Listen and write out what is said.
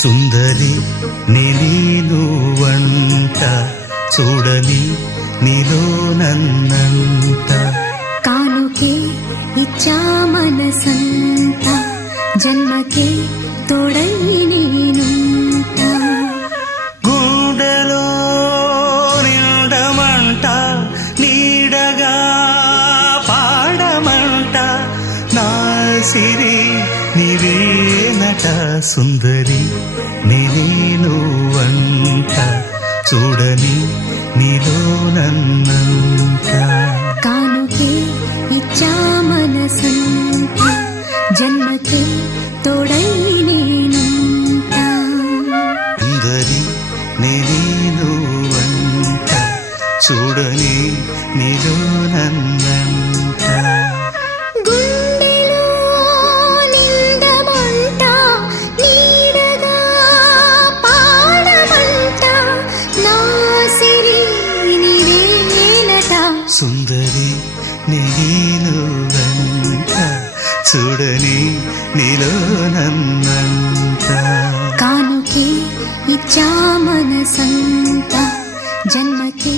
సుందరి నేను వంట చూడని నీలో నన్నంట కానుకే ఇచ్చా మనసంత జన్మకే తోడై నేనుంట గుండెలో నిండమంట నీడగా పాడమంట నా సిరి నీవేనట సుందరి నేను వంట చూడని నీలో నన్నంట కానుకే ఇచ్చా మనసంత జన్మకే తోడై నేనుంట సుందరి నేను వంట చూడని నీలో నన్నంట గుండెలో నిండమంట నీడగా పాడమంట నా సిరి నీవేనట సుందరి నేను వంట చూడని నీలో నన్నంట కానుకే ఇచ్చా మనసంత జన్మకే